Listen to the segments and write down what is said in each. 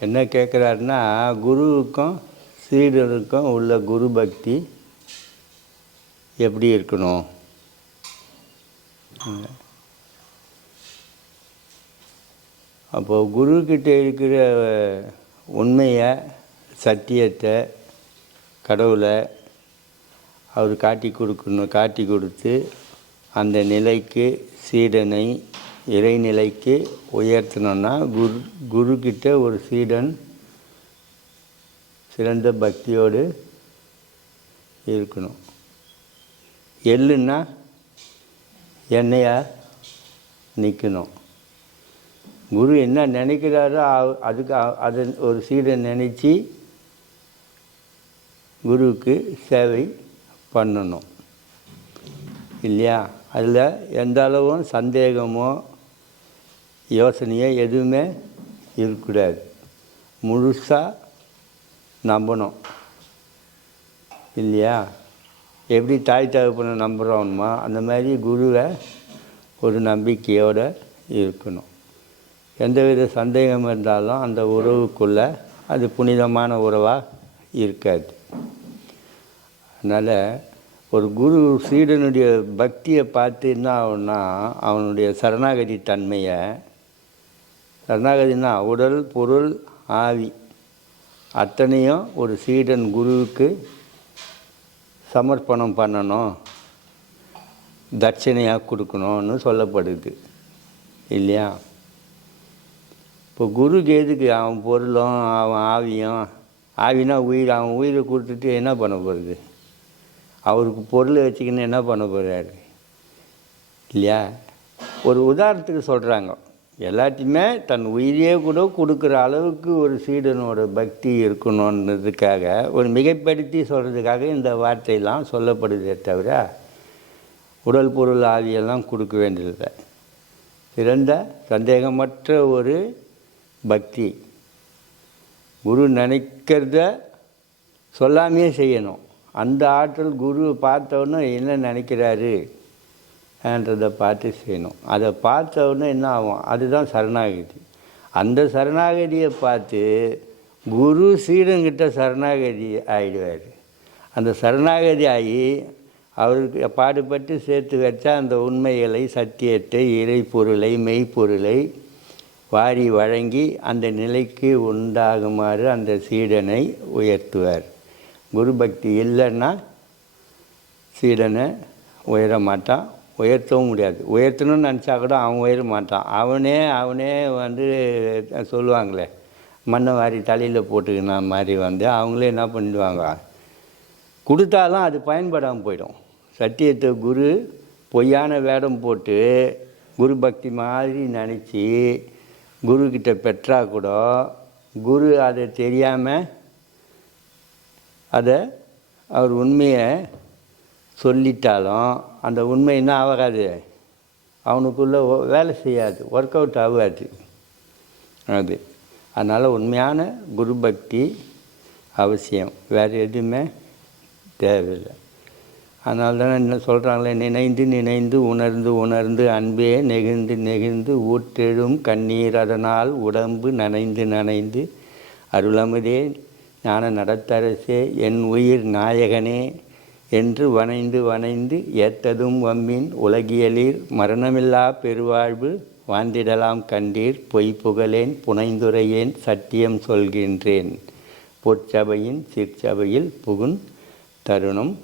என்ன கேட்குறாருன்னா குருவுக்கும் சீடருக்கும் உள்ள குரு பக்தி எப்படி இருக்கணும்? அப்போது குருக்கிட்ட இருக்கிற உண்மையை சத்தியத்தை கடவுளை அவர் காட்டி கொடுக்கணும் காட்டி கொடுத்து அந்த நிலைக்கு சீடனை இறைநிலைக்கு உயர்த்தணும்னா குரு குருக்கிட்ட ஒரு சீடன் சிறந்த பக்தியோடு இருக்கணும். எள்ளுன்னா எண்ணெயாக நிற்கணும் குரு என்ன நினைக்கிறாரோ அதுக்கு அதை ஒரு சீடன் நினச்சி குருவுக்கு சேவை பண்ணணும். இல்லையா? அதில் எந்த அளவும் சந்தேகமோ யோசனையோ எதுவுமே இருக்கக்கூடாது. முழுசாக நம்பணும். இல்லையா? எப்படி தாய் தகப்பனை நம்புகிறோமோ அந்த மாதிரி குருவை ஒரு நம்பிக்கையோடு இருக்கணும். எந்தவித சந்தேகம் இருந்தாலும் அந்த உறவுக்குள்ளே அது புனிதமான உறவாக இருக்காது. அதனால் ஒரு குரு சீடனுடைய பக்தியை பார்த்து என்ன ஆகும்னா அவனுடைய சரணாகதி தன்மையை சரணாகதினா உடல் பொருள் ஆவி அத்தனையும் ஒரு சீடன் குருவுக்கு சமர்ப்பணம் பண்ணணும் தட்சணையாக கொடுக்கணும்னு சொல்லப்படுது. இல்லையா? இப்போ குருக்கு எதுக்கு? அவன் பொருளும் அவன் ஆவியும் ஆவினா உயிர் அவன் உயிரை கொடுத்துட்டு என்ன பண்ண போகிறது அவருக்கு பொருளை வச்சுக்கின்னு என்ன பண்ண போகிறாரு இல்லையா? ஒரு உதாரணத்துக்கு சொல்கிறாங்க எல்லாத்தையுமே தன் உயிரையே கூட கொடுக்குற அளவுக்கு ஒரு சீடனோட பக்தி இருக்கணுன்றதுக்காக ஒரு மிகைப்படுத்தி சொல்கிறதுக்காக இந்த வார்த்தையெல்லாம் சொல்லப்படுதே தவிர உடல் பொருள் ஆவியெல்லாம் கொடுக்க வேண்டியதில்லை. சிறந்த சந்தேகமற்ற ஒரு பக்தி. குரு நினைக்கிறத சொல்லாமையே செய்யணும். அந்த ஆற்றல் குரு பார்த்தவொன்னே என்ன நினைக்கிறாரு என்றதை பார்த்து செய்யணும். அதை பார்த்தவொன்னே என்ன ஆகும்? அதுதான் சரணாகதி. அந்த சரணாகதியை பார்த்து குரு சீடங்கிட்ட சரணாகதி ஆகிடுவார் அந்த சரணாகதி ஆகி அவருக்கு பாடுபட்டு சேர்த்து வச்சா அந்த உண்மைகளை சத்தியத்தை இறைப்பொருளை மெய்ப்பொருளை வாரி வழங்கி அந்த நிலைக்கு உண்டாகுமாறு அந்த சீடனை உயர்த்துவார். குரு பக்தி இல்லைன்னா சீடனை உயர மாட்டான். உயர்த்தவும் முடியாது. உயர்த்தணும்னு நினச்சா கூட அவன் உயர மாட்டான். அவனே அவனே வந்து சொல்லுவாங்களே மண்ணை வாரி தலையில் போட்டுக்கின மாதிரி வந்து அவங்களே என்ன பண்ணிடுவாங்க? கொடுத்தாலும் அது பயன்படாமல் போயிடும். சத்தியத்தை குரு பொய்யான வேடம் போட்டு குரு பக்தி மாதிரி நினச்சி குருக்கிட்ட பெற்றா கூட குரு அதை தெரியாமல் அதை அவர் உண்மையை சொல்லிட்டாலும் அந்த உண்மை என்ன ஆகாது. அவனுக்குள்ளே வேலை செய்யாது. ஒர்க் அவுட் ஆகாது. அது. அதனால் உண்மையான குரு பக்தி அவசியம். வேறு எதுவுமே தேவையில்லை. அதனால தான் என்ன சொல்கிறாங்களே நினைந்து நினைந்து உணர்ந்து உணர்ந்து அன்பே நெகிழ்ந்து நெகிழ்ந்து ஊற்றெழும் கண்ணீர் அதனால் உடம்பு நனைந்து நனைந்து அருளமுதே ஞான நடத்தரசே என் உயிர் நாயகனே என்று வனைந்து வனைந்து ஏத்ததும் வம்மின் உலகியலீர் மரணமில்லா பெருவாழ்வு வாழ்ந்திடலாம் கண்டீர் பொய் புகழேன் புனைந்துரையேன் சத்தியம் சொல்கின்றேன். பொற்சபையின் சிற்சபையில் புகுன் தருணம்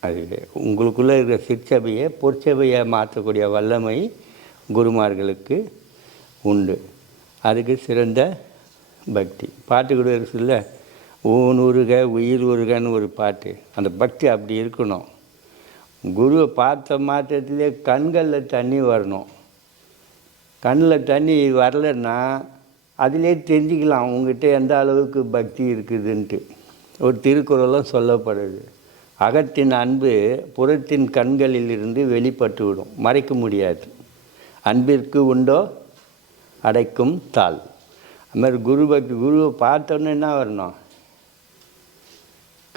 அது உங்களுக்குள்ளே இருக்கிற சிற்சபையை பொற்சபையை மாற்றக்கூடிய வல்லமை குருமார்களுக்கு உண்டு. அதுக்கு சிறந்த பக்தி. பாட்டு கூட இருக்குல்ல? ஊன் உருக உயிர் உருகன்னு ஒரு பாட்டு. அந்த பக்தி அப்படி இருக்கணும். குருவை பார்த்த மாற்றத்திலே கண்களில் தண்ணி வரணும். கண்ணில் தண்ணி வரலன்னா அதிலே தெரிஞ்சுக்கலாம் உங்ககிட்ட எந்த அளவுக்கு பக்தி இருக்குதுன்ட்டு. ஒரு திருக்குறளும் சொல்லப்படுது. அகத்தின் அன்பு புறத்தின் கண்களில் இருந்து வெளிப்பட்டு விடும். மறைக்க முடியாது. அன்பிற்கு உண்டோ? அடைக்கும் தாள். அது மாதிரி குரு பக்தி குருவை பார்த்தோன்னே என்ன வரணும்?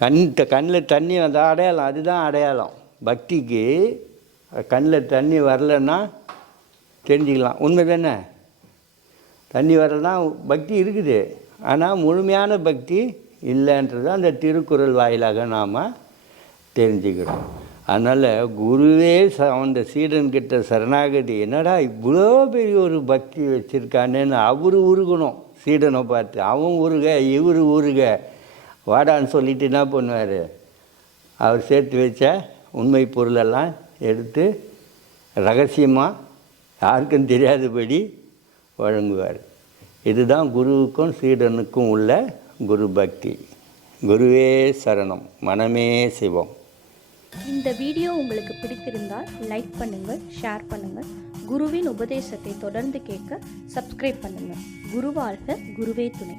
கண் கண்ணில் தண்ணி வந்தால் அடையாளம் அதுதான் அடையாளம். பக்திக்கு கண்ணில் தண்ணி வரலன்னா தெரிஞ்சுக்கலாம். உண்மை தானே? தண்ணி வரலன்னா பக்தி இருக்குது. ஆனால் முழுமையான பக்தி இல்லைன்றது அந்த திருக்குறள் வாயிலாக நாம் தெரிஞ்சுக்கிறோம். அதனால் குருவே ச அந்த சீடன்கிட்ட சரணாகதி. என்னடா இவ்வளோ பெரிய ஒரு பக்தி வச்சுருக்கானேன்னு அவர் உருகணும். சீடனை பார்த்து அவன் உருக இவர் உருக. வாடான்னு சொல்லிட்டு என்ன பண்ணுவார்? அவர் சேர்த்து வச்ச உண்மை பொருளெல்லாம் எடுத்து ரகசியமாக யாருக்கும் தெரியாதபடி வழங்குவார். இதுதான் குருவுக்கும் சீடனுக்கும் உள்ள குரு பக்தி. குருவே சரணம். மனமே சிவம். இந்த வீடியோ உங்களுக்கு பிடித்திருந்தால் லைக் பண்ணுங்கள் ஷேர் பண்ணுங்கள். குருவின் உபதேசத்தை தொடர்ந்து கேட்க சப்ஸ்கிரைப் பண்ணுங்கள். குருவாழ்க குருவே துணை.